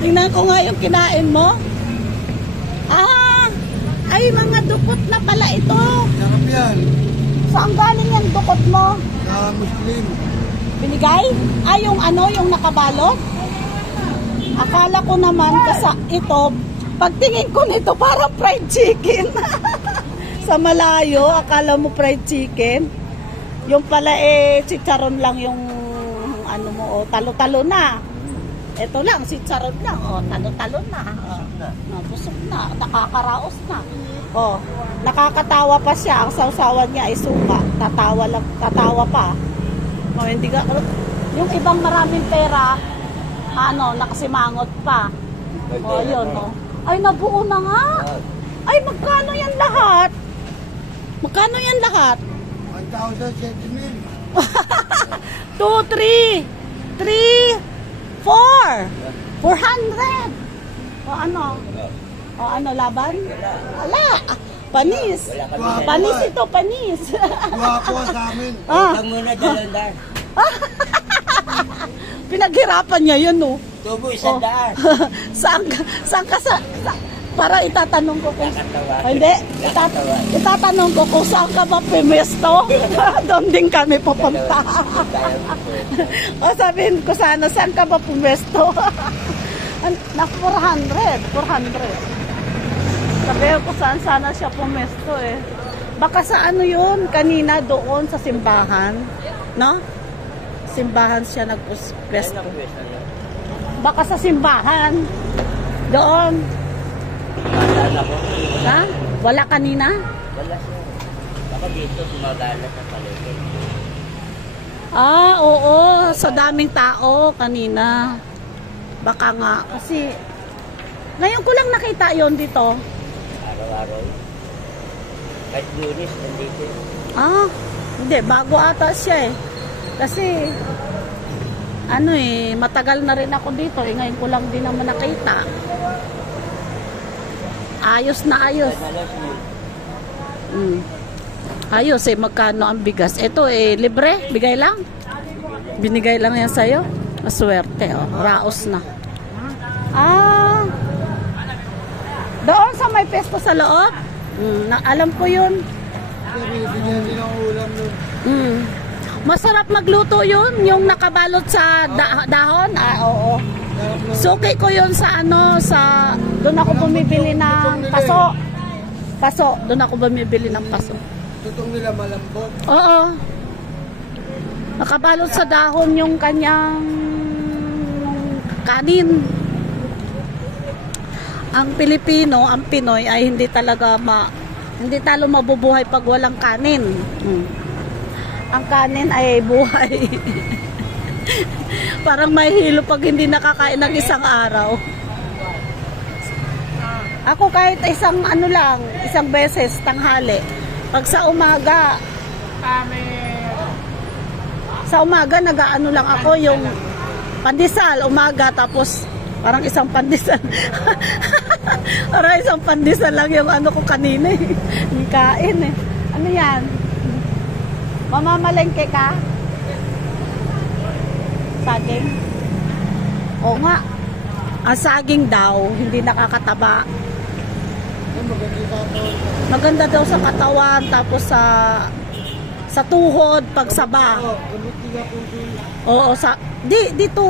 Tingnan ko nga yung kinain mo. Ah, ay mga dukot na pala ito. Sarap yan. Saan galing yung dukot mo? Sa Muslim. Binigay? Ah, yung ano, yung nakabalot? Akala ko naman kasi ito, pagtingin ko nito parang fried chicken. Sa malayo, akala mo fried chicken. Yung pala chicharon lang yung ano mo, talo-talo na. Ito lang, chicharon lang, talo-talo na. Busog na, nakakaraos na. Nakakatawa pa siya, ang sausawan niya ay suka. Tatawa pa. Hindi ka, yung ibang maraming pera, nakasimangot pa. Yun, Ay, nabuo na nga. Ay, magkano yan lahat? Magkano yan lahat? 1,000 2, 3, 4. 400. Laban? Wala. Panis. Panis ito, panis. Guwapo sa amin. Ang muna dalawang. Pinaghirapan niya yun, no? Tubo, 100. Saan ka para itatanong ko kung... Hindi. Itatanong ko kung saan ka ba pumesto. Doon din kami pupunta. Sabihin ko saan ka ba pumesto. Na 400. Sabihin ko saan sana siya pumesto eh. Baka sa ano yun, kanina doon sa simbahan. No? Simbahan siya nagpumesto. Baka sa simbahan. Doon. Ha? Wala kanina? Wala siya. Baka dito sumagala sa palengke. Oo. Sa daming tao kanina. Baka nga. Kasi, ngayon ko lang nakita yon dito. Araw-araw. Kahit Lunes, nandito. Hindi. Bago ata siya eh. Kasi, matagal na rin ako dito. Ngayon ko lang din naman nakita. Ayos na ayos. Ayos magkano ang bigas? Ito libre, bigay lang. Binigay lang yan sa'yo. Maswerte, raos na. Doon sa may pesto sa loob? Alam ko yun. Binigyan din ang ulam nun. Masarap magluto yun, yung nakabalot sa dahon. Oo. Suki ko yun sa doon ako bumibili ng paso. Doon ako bumibili ng paso. Tutong nila malambot. Oo. Nakabalot sa dahon yung kanyang kanin. Ang Pilipino, ang Pinoy ay hindi talo mabubuhay pag walang kanin. Ang kanin ay buhay. Parang may hilo pag hindi nakakain ng isang araw. Ako kahit isang beses tanghali. Pag sa umaga nag-aano lang ako yung pandesal umaga, tapos parang isang pandesal. Parang isang pandesal lang yung ko kanina eh. Yung kain eh. Ano yan? Mamamalengke ka? Saging? Oo nga. Ang saging daw, hindi nakakataba. Maganda daw sa katawan, tapos sa tuhod, pagsaba. Oo, dito,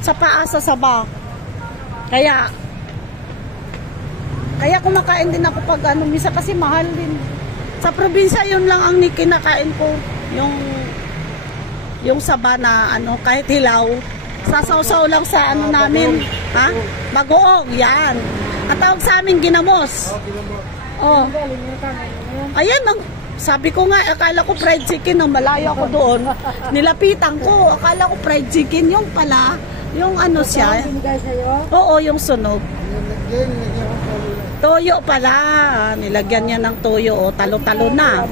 sa paa, sa saba. Kaya kumakain din ako pag misa kasi mahal din. Sa probinsya, yun lang ang kinakain ko. Yung saba na kahit hilaw. Sasawsaw lang sa namin. Ha? Bagoong, yan. Ang tawag sa amin, ginamos. Ayan, sabi ko nga, akala ko fried chicken, malayo ako doon. Nilapitan ko, akala ko fried chicken, yung pala, yung siya. Oo, yung sunog. Toyo pala. Nilagyan niya ng toyo, talo-talo na.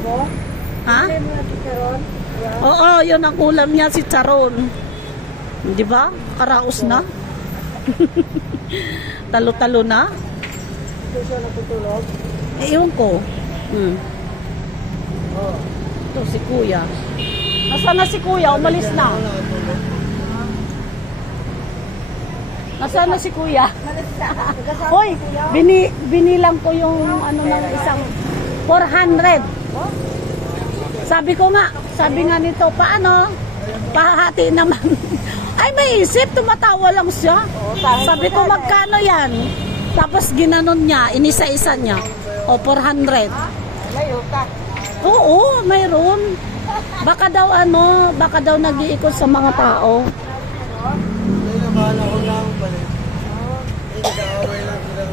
Ha? Oo, yun ang ulam niya, si charon. Di ba? Karaos na. Talo-talo na. Ito siya natutulog. Iyon ko. Ito si kuya. Nasaan na si kuya? Umalis na. Nasaan na si kuya? Hoy, binilang ko yung ano ng isang 400. Sabi ko nga, sabi nga nito, paano? Pahati naman. Ay, may isip, tumatawa lang siya. Sabi ko, magkano yan? Tapos ginanon niya, inisa-isa niya. O, 400. Oo, mayroon. Baka daw nag-iikot sa mga tao. Hindi naman ako lang balik. Hindi nag-aaway lang silang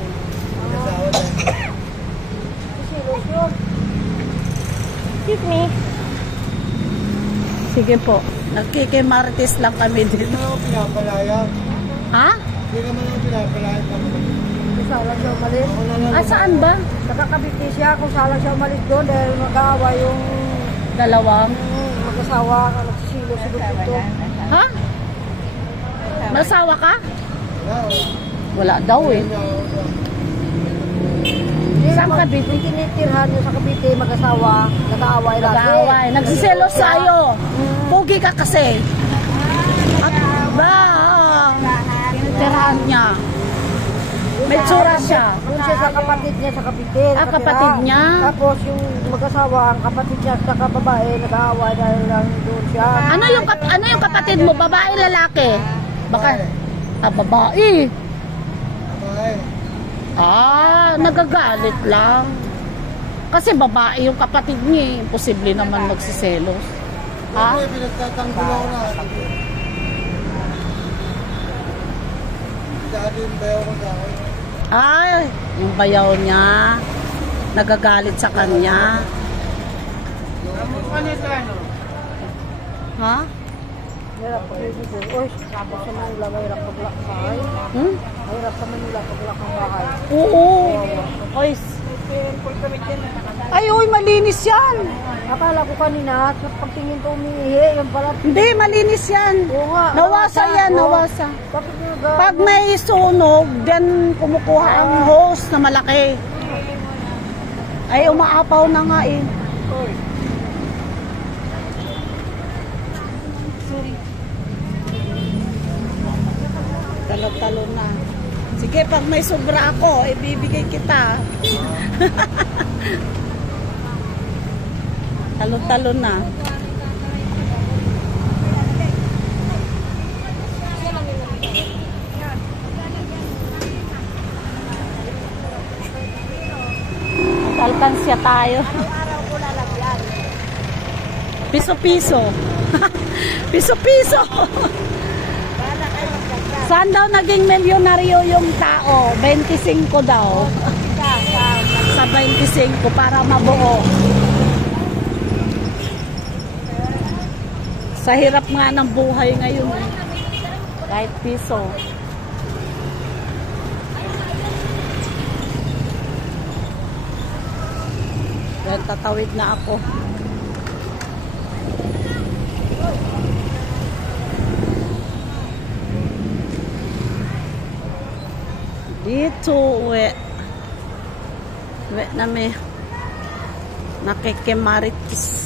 mag-asawa dahil. Excuse me. Sige po. Nagkikimartis lang kami Hindi dito. naman ako pinapalaya. Ha? Hindi naman ako pinapalaya. Kung saan siya umalis. Ah, saan ba? Nakakabiti siya kung saan siya umalis doon dahil mag-aawa yung Dalawang. mag-asawa ka nagsisilo-silo dito. Ha? Masawa ka? Wala. Wala daw eh. Saan Cavite? Yung tinitirhan niyo sa Cavite, mag-asawa, nag-aaway lagi. Nag-aaway. Nagsiselos sa'yo. Pogi ka kasi. At ba? Tinitirahan niya. May tsura siya. Doon siya sa kapatid niya sa Cavite. Ah, kapatid niya? Tapos yung mag-asawa, ang kapatid niya sa kababae, nag-aaway dahil lang doon siya. Ano yung kapatid mo? Babae, lalaki? Baka babae. Okay. Ah, nagagalit lang. Kasi babae yung kapatid niya. Imposible naman magsiselos. Ha? Kasi pinagtatanggol ako na. Dati yung bayaw ko sa akin. Ay, yung bayaw niya. Nagagalit sa kanya. Ha? Hirap pa rin dito. Uy, tapos sa Manila, mahirap paglakay. Hmm? Mahirap sa Manila paglakang bahay. Oo. Oy. Ay, uy, malinis yan. Akala ko kanina, sa pagtingin ko umiihi, yung pala. Hindi, malinis yan. Oo nga. Nawasa yan, Oo. nawasa. Bakit yung Pag may sunog, then kumukuha ang hose na malaki. Ay, umaapaw na nga eh. Talon-talon na. Sige, pag may sobra ako, ibibigay kita. Talon-talon na. Alkansya tayo. Piso-piso. Piso-piso. Saan daw naging milyonaryo yung tao? 25 daw. Sa 25 para mabuo. Sa hirap nga ng buhay ngayon. Kahit piso. Yan, tatawid na ako. Dito, uwi. Uwi na may nakikimaritis.